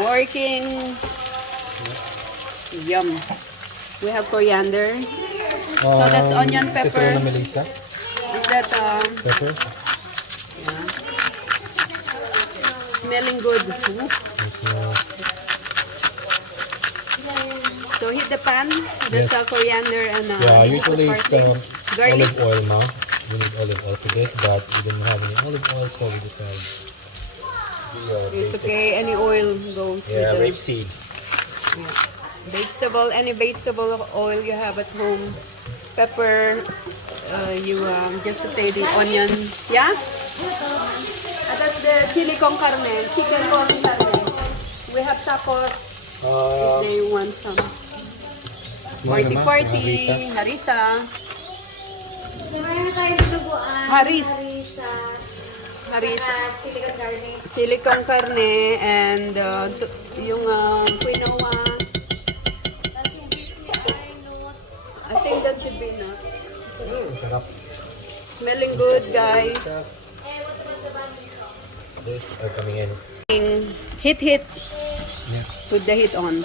working. Yum. We have coriander. So that's onion, pepper. Is that pepper? Yeah. Smelling good. So hit the pan. That's coriander and yeah, usually it's garlic. olive oil now. We need olive oil for this, but we didn't have any olive oil, so we just have It's okay, any oil goes with the rapeseed. Yeah. Vegetable, any vegetable oil you have at home. Pepper, you just saute the onion. Yeah? That's the chili con carne, chicken con carne. We have tacos if they want some. Party, harissa. Haris. Harissa. Chili con carne and yung quinoa. I think that should be enough. Smelling good, guys. This are coming in. Hit. Yeah. Put the heat on.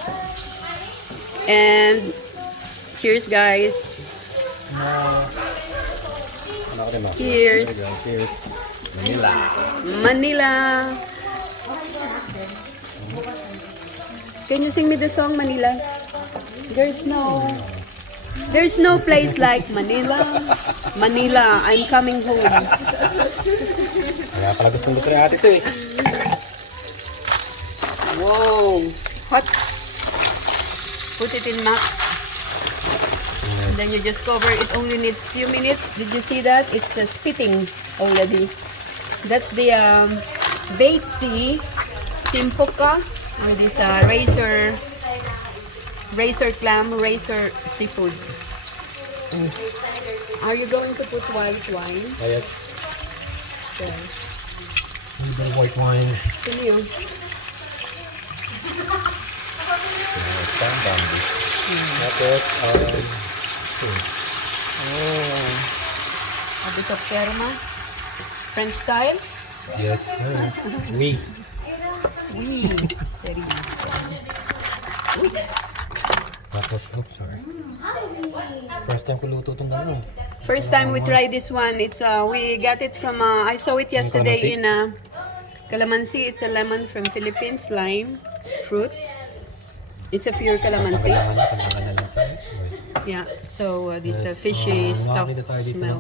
And cheers, guys. Cheers. Cheers. Manila. Can you sing me the song Manila? There's no place like Manila. Manila, I'm coming home. Kaya pala gusto ni ate ito eh. Whoa, hot. Put it in max. And then you just cover. It only needs few minutes. Did you see that? It's spitting already. That's the veitsisimpukka and this razor clam, razor seafood. Are you going to put white wine? Yes. Okay. The white wine. Can you? A bit of kerma. French style? Yes, sir. Oui. Oui. Seri. Tapos, oops, sorry. First time ko luto itong gano'n. First time we try this one. It's we got it from I saw it yesterday in calamansi. It's a lemon from Philippines, lime fruit. It's a pure calamansi. Yeah. So this fishy stuff smell.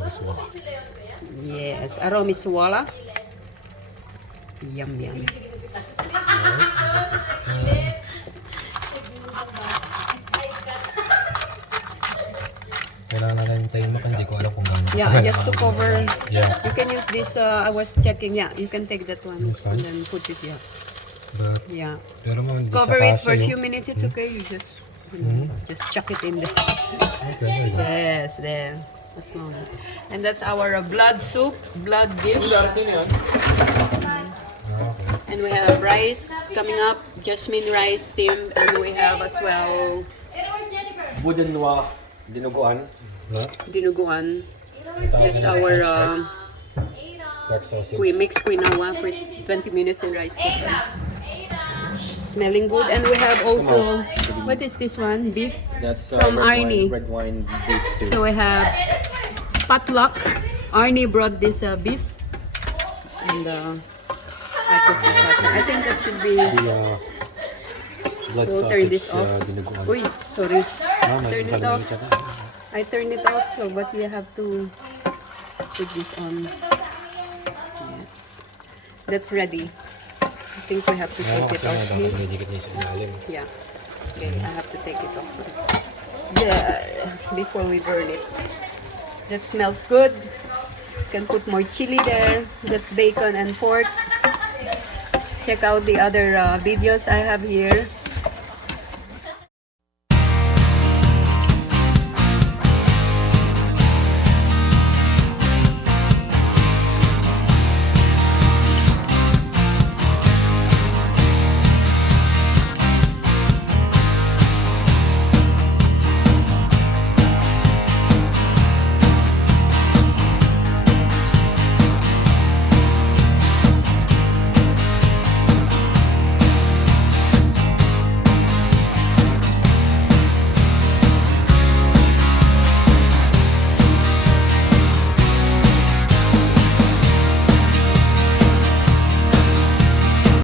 Aromiswala. Yes, aromiswala. Yum yum. Kailangan natin hintayin maka, hindi ko alam kung gaano. Yeah, just to cover. Yeah. You can use this. I was checking. Yeah, you can take that one and then put it. Yeah. But, Yeah. pero hindi Cover sa it kasya for a yung- few minutes. It's okay. You just chuck it in there. Okay, there you go. Yes, there. As long as. And that's our blood soup, blood dish. Okay. And we have rice coming up, jasmine rice steamed, and we have as well Budanwa, dinuguan. No? dinuguan. That's our Dark sausage. we mix quinoa for 20 minutes in rice cooker. Smelling good, and we have also what is this one? Beef That's from Arnie. red wine beef stew. So we have potluck. Arnie brought this beef, and I cooked this up. I think that should be. The blood We'll sausage turn this off. dinuguan. Uy, sorry. May Turn it kalamay off. ka na. I turned it off, so but we have to put this on. Yes, that's ready. I think we have to take it off. Yeah. Okay, I have to take it off. Before we burn it. That smells good. You can put more chili there. That's bacon and pork. Check out the other videos I have here.